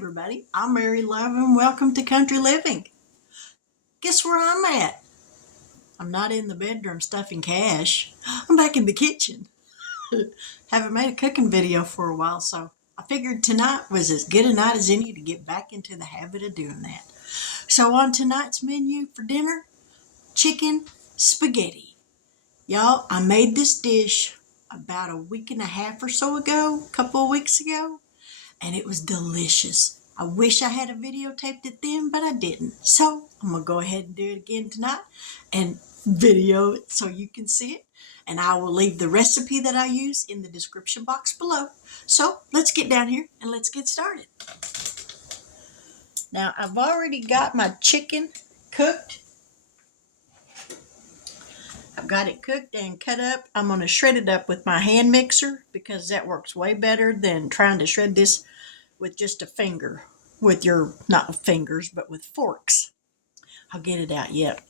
everybody, I'm Mary Love and welcome to Country Living. Guess where I'm at? I'm not in the bedroom stuffing cash. I'm back in the kitchen. Haven't made a cooking video for a while, so I figured tonight was as good a night as any to get back into the habit of doing that. So on tonight's menu for dinner, chicken spaghetti. Y'all, I made this dish about a week and a half or so ago, a couple of weeks ago, and it was delicious. I wish I had videotaped it then, but I didn't. So I'm going to go ahead and do it again tonight and video it so you can see it. And I will leave the recipe that I use in the description box below. So let's get down here and let's get started. Now I've already got my chicken cooked. I've got it cooked and cut up. I'm going to shred it up with my hand mixer because that works way better than trying to shred this with just a finger, with your, not with fingers, but with forks. I'll get it out yet.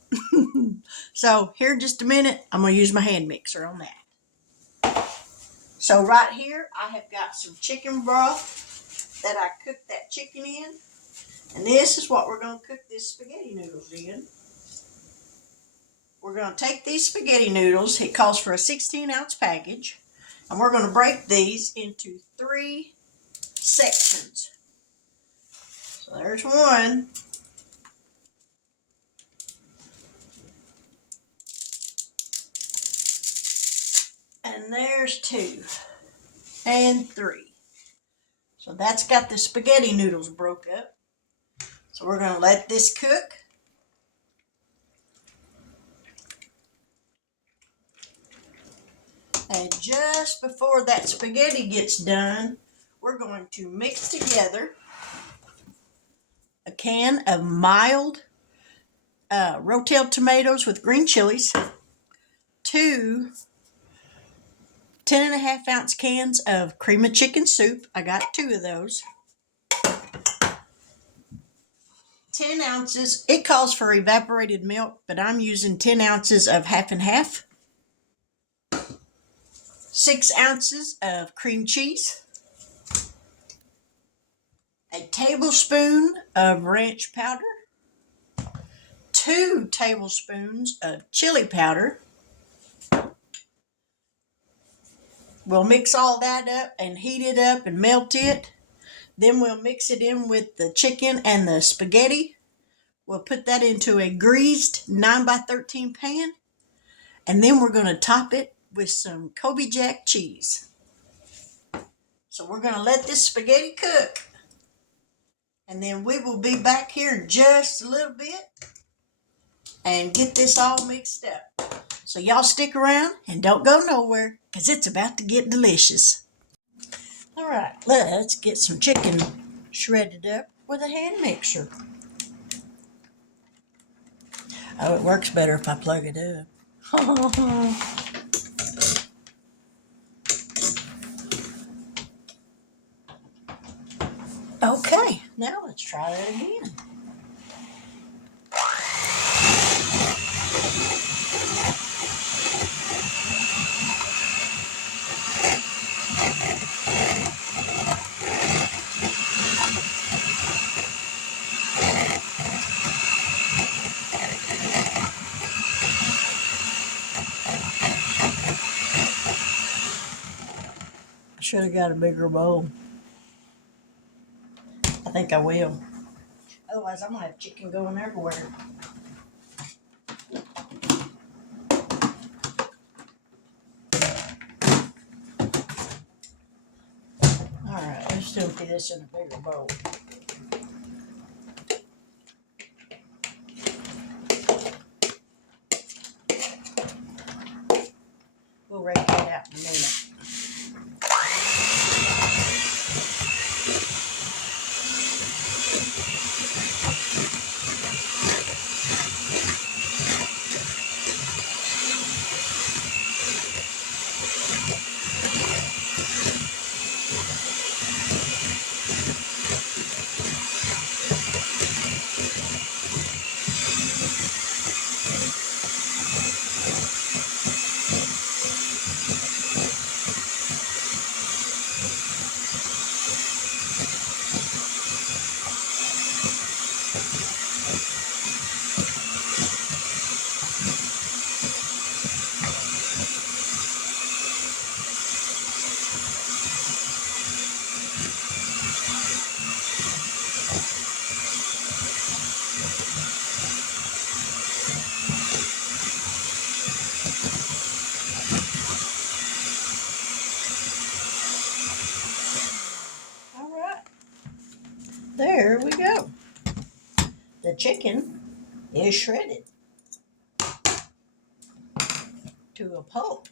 So here in just a minute, I'm going to use my hand mixer on that. So right here, I have got some chicken broth that I cooked that chicken in. And this is what we're going to cook this spaghetti noodles in. We're going to take these spaghetti noodles. It calls for a 16-ounce package. And we're going to break these into 3 sections. So there's one. And there's 2 and 3. So that's got the spaghetti noodles broke up. So we're going to let this cook. And just before that spaghetti gets done, we're going to mix together a can of mild RoTel tomatoes with green chilies, 2 10.5-ounce cans of cream of chicken soup. I got 2 of those. 10 ounces. It calls for evaporated milk, but I'm using 10 ounces of Half&Half. 6 ounces of cream cheese. A tablespoon of ranch powder. 2 tablespoons of chili powder. We'll mix all that up and heat it up and melt it. Then we'll mix it in with the chicken and the spaghetti. We'll put that into a greased 9x13 pan. And then we're going to top it with some Kobe Jack cheese. So we're going to let this spaghetti cook. And then we will be back here in just a little bit and get this all mixed up. So y'all stick around and don't go nowhere because it's about to get delicious. All right, let's get some chicken shredded up with a hand mixer. Oh, it works better if I plug it up. Okay, now let's try that again. I should have got a bigger bowl. I think I will. Otherwise, I'm going to have chicken going everywhere. Alright, let's empty this in a bigger bowl. We'll rake that out in a minute. There we go. The chicken is shredded to a pulp.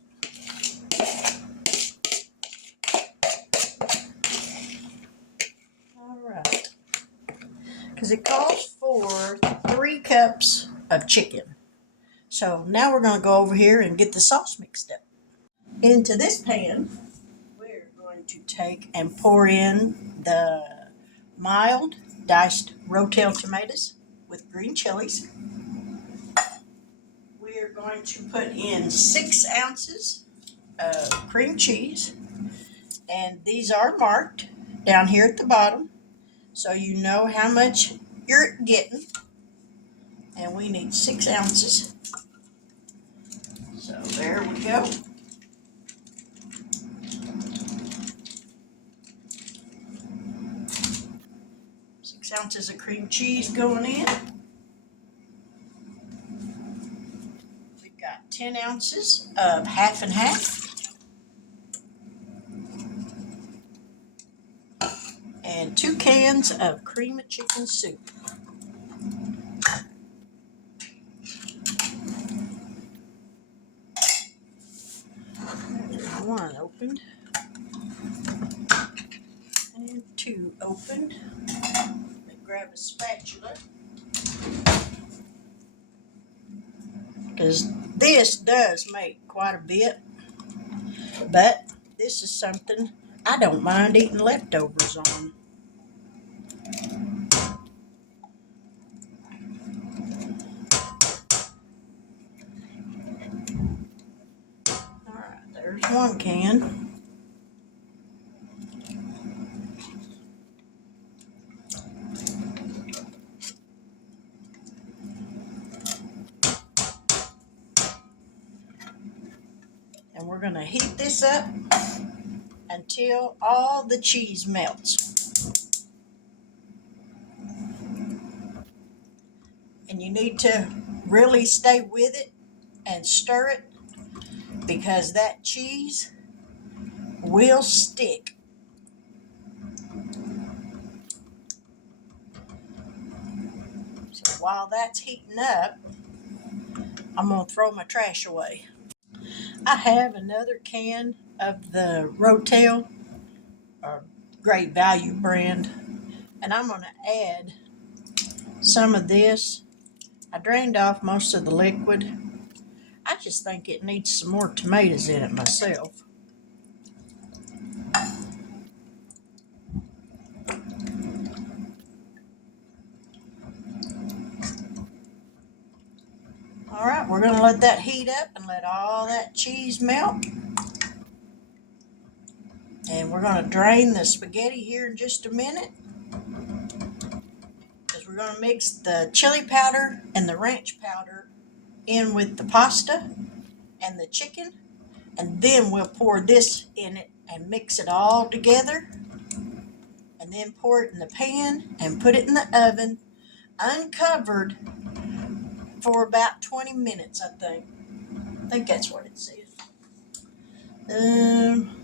All right. Because it calls for 3 cups of chicken. So now we're going to go over here and get the sauce mixed up. Into this pan, we're going to take and pour in the mild diced RoTel tomatoes with green chilies. We're going to put in 6 ounces of cream cheese, and these are marked down here at the bottom so you know how much you're getting. And we need 6 ounces. So there we go. 6 ounces of cream cheese going in. We've got 10 ounces of Half&Half. And 2 cans of cream of chicken soup. There's 1 opened. And 2 opened. Let me grab a spatula. Because this does make quite a bit. But this is something I don't mind eating leftovers on. Alright, there's 1 can. And we're going to heat this up until all the cheese melts. And you need to really stay with it and stir it because that cheese will stick. So while that's heating up, I'm going to throw my trash away. I have another can of the RoTel, or Great Value brand, and I'm going to add some of this. I drained off most of the liquid. I just think it needs some more tomatoes in it myself. All right, we're going to let that heat up and let all that cheese melt. And we're going to drain the spaghetti here in just a minute, because we're going to mix the chili powder and the ranch powder in with the pasta and the chicken, and then we'll pour this in it and mix it all together, and then pour it in the pan and put it in the oven uncovered for about 20 minutes. I think that's what it says.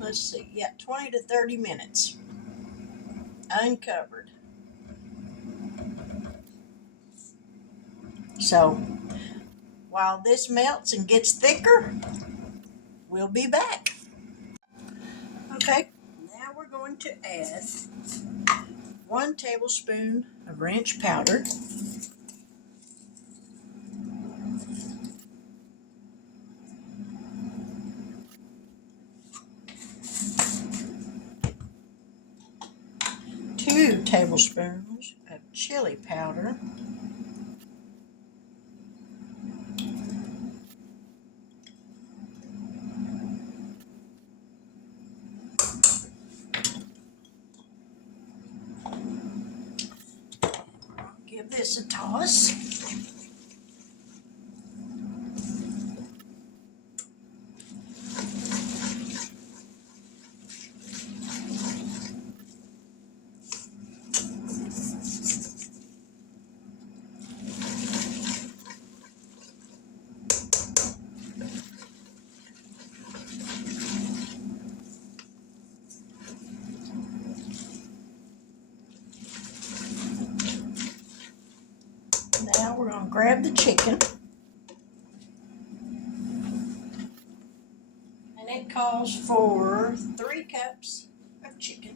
Let's see. Yeah, 20 to 30 minutes uncovered. So while this melts and gets thicker, we'll be back. Okay, now we're going to add 1 tablespoon of ranch powder, 2 tablespoons of chili powder, give this a toss. grab the chicken. And it calls for 3 cups of chicken.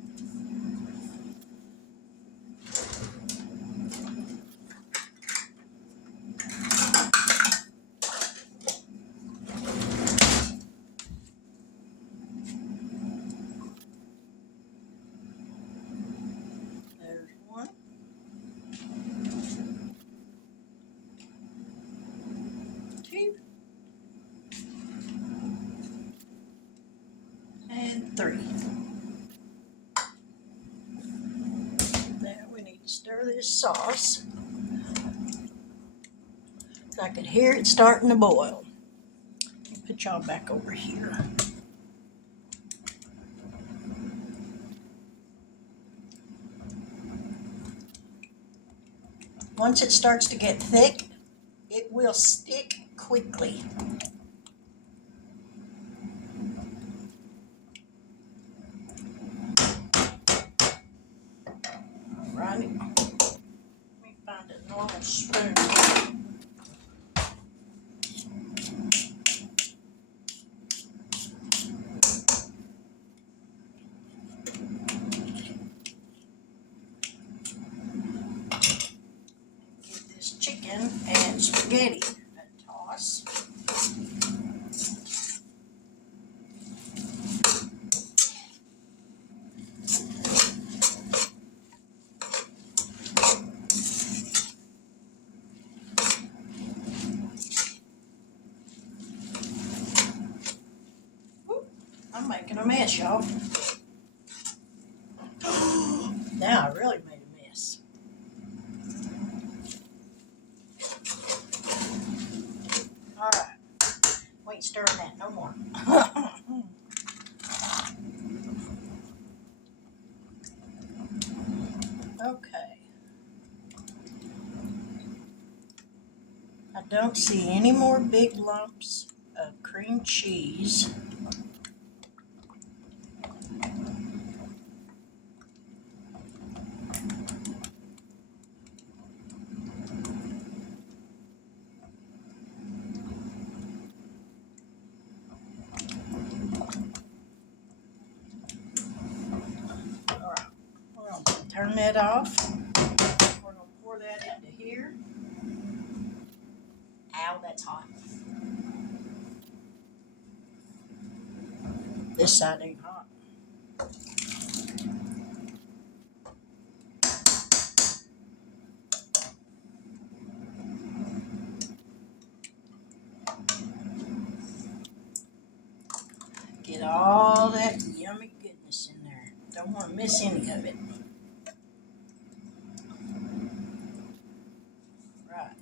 There's 1. 2. And 3. Now we need to stir this sauce. I could hear it starting to boil. Put y'all back over here. Once it starts to get thick, it will stick quickly. Alrighty. Let me find a normal spoon. Give this chicken and spaghetti a toss. I'm making a mess, y'all. Now I really made a mess. Alright. We ain't stirring that no more. Okay. I don't see any more big lumps of cream cheese. Alright, we're going to turn that off. We're going to pour that into here. Ow, that's hot. This side ain't hot. Get all that yummy goodness in there. Don't want to miss any of it. Right.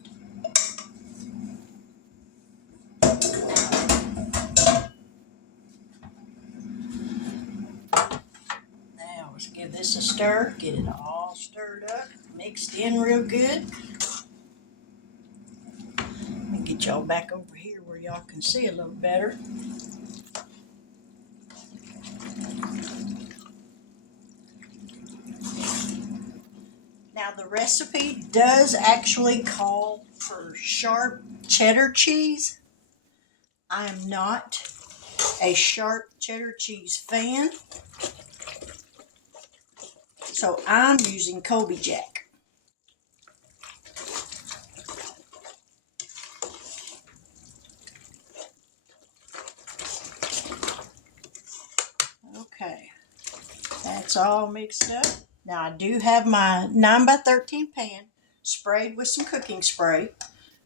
Now let's give this a stir. Get it all stirred up, mixed in real good. Let me get y'all back over here where y'all can see a little better. Now the recipe does actually call for sharp cheddar cheese. I am not a sharp cheddar cheese fan, so I'm using Colby Jack. Okay, that's all mixed up. Now I do have my 9x13 pan sprayed with some cooking spray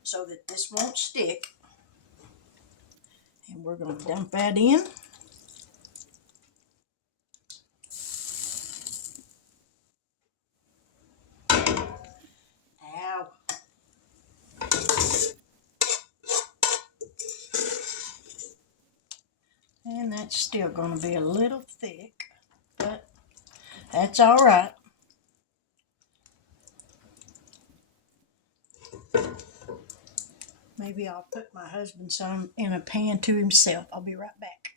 so that this won't stick. And we're going to dump that in. Ow. And that's still going to be a little thick, but that's all right. Maybe I'll put my husband some in a pan to himself. I'll be right back.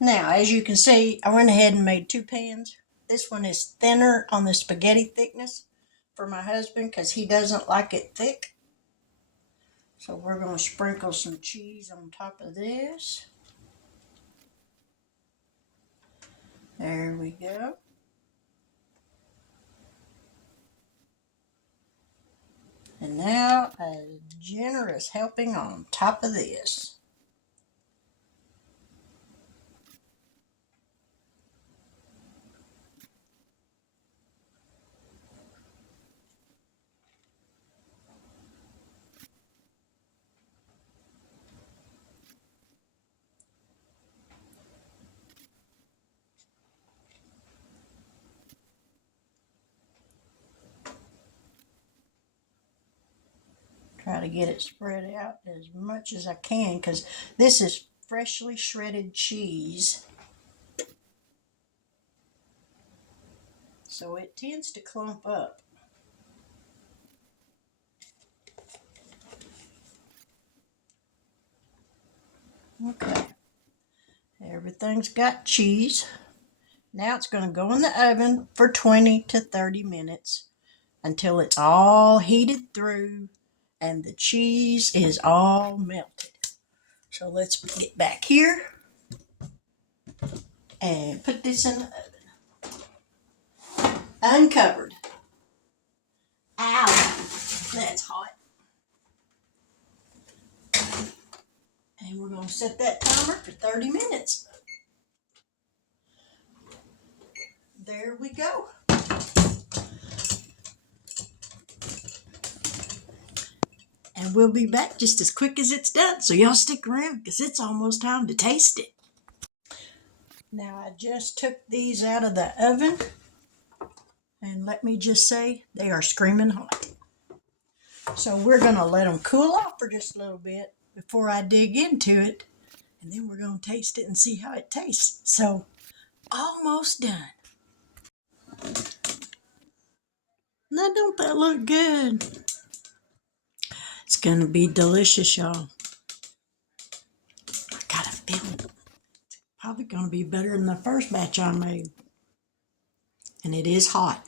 Now, as you can see, I went ahead and made 2 pans. This one is thinner on the spaghetti thickness for my husband because he doesn't like it thick. So we're going to sprinkle some cheese on top of this. There we go. And now a generous helping on top of this. Try to get it spread out as much as I can because this is freshly shredded cheese. So it tends to clump up. Okay. Everything's got cheese. Now it's going to go in the oven for 20 to 30 minutes until it's all heated through and the cheese is all melted. So let's get back here and put this in the oven. Uncovered. Ow, that's hot. And we're going to set that timer for 30 minutes. There we go. And we'll be back just as quick as it's done. So y'all stick around because it's almost time to taste it. Now I just took these out of the oven. And let me just say, they are screaming hot. So we're going to let them cool off for just a little bit before I dig into it. And then we're going to taste it and see how it tastes. So, almost done. Now, don't that look good? It's going to be delicious, y'all. I got a feeling it's probably going to be better than the first batch I made. And it is hot.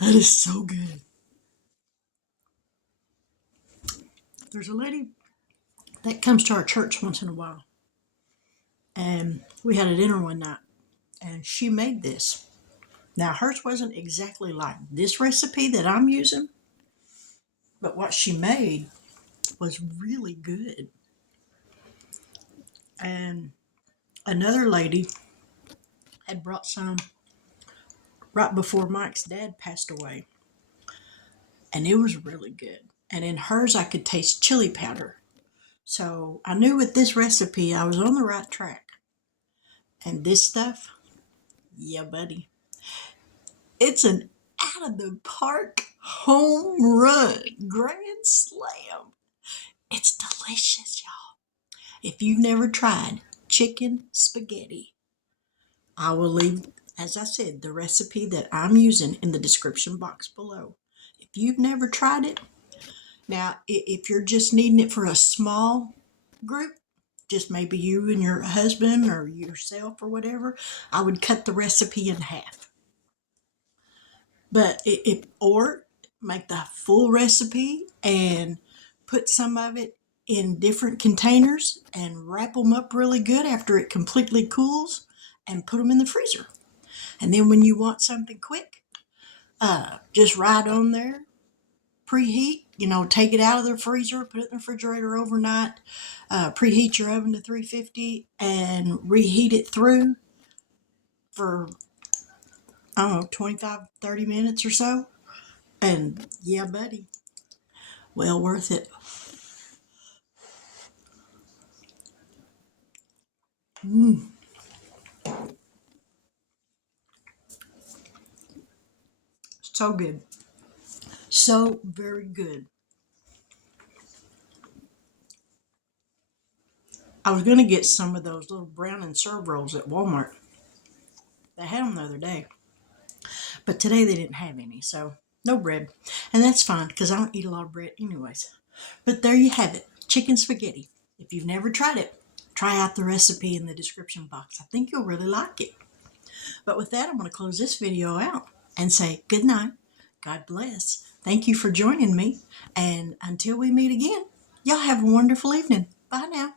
That is so good. There's a lady that comes to our church once in a while. And we had a dinner one night. And she made this. Now, hers wasn't exactly like this recipe that I'm using. But what she made was really good. And another lady had brought some right before Mike's dad passed away. And it was really good. And in hers, I could taste chili powder. So I knew with this recipe, I was on the right track. And this stuff, yeah, buddy. It's an out of the park home run, grand slam. It's delicious, y'all. If you've never tried chicken spaghetti, I will leave, as I said, the recipe that I'm using in the description box below. If you've never tried it, now if you're just needing it for a small group, just maybe you and your husband or yourself or whatever, I would cut the recipe in half. But or make the full recipe and put some of it in different containers and wrap them up really good after it completely cools and put them in the freezer. And then when you want something quick, just right on there, preheat, take it out of the freezer, put it in the refrigerator overnight, preheat your oven to 350 and reheat it through for, I don't know, 25, 30 minutes or so. And yeah, buddy, well worth it. So good. So very good. I was going to get some of those little brown and serve rolls at Walmart. They had them the other day. But today they didn't have any, so no bread. And that's fine because I don't eat a lot of bread anyways. But there you have it, chicken spaghetti. If you've never tried it, try out the recipe in the description box. I think you'll really like it. But with that, I'm going to close this video out and say good night. God bless. Thank you for joining me. And until we meet again, y'all have a wonderful evening. Bye now.